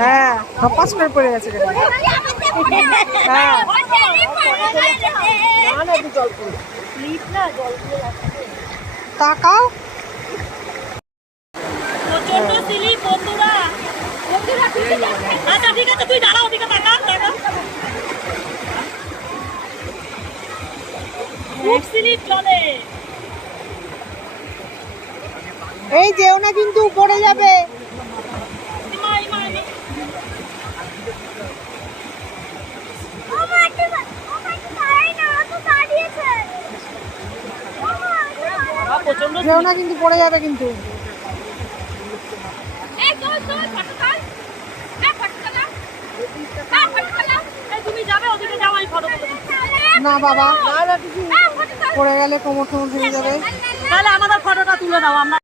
হ্যাঁ ধপাস করে পড়ে গেছে। হ্যাঁ তাকাও। আচ্ছা ঠিক আছে, তুই দাঁড়াও, ওদিকে তাকা। খুব স্লিপ চলে। এই যেও না কিন্তু পড়ে যাবে। যেও না কিন্তু পড়ে যাবে কিন্তু। না বাবা পড়ে গেলে কোমর টোমর ভেঙে যাবে। তাহলে আমাদের ফটোটা তুলে দাও। আমরা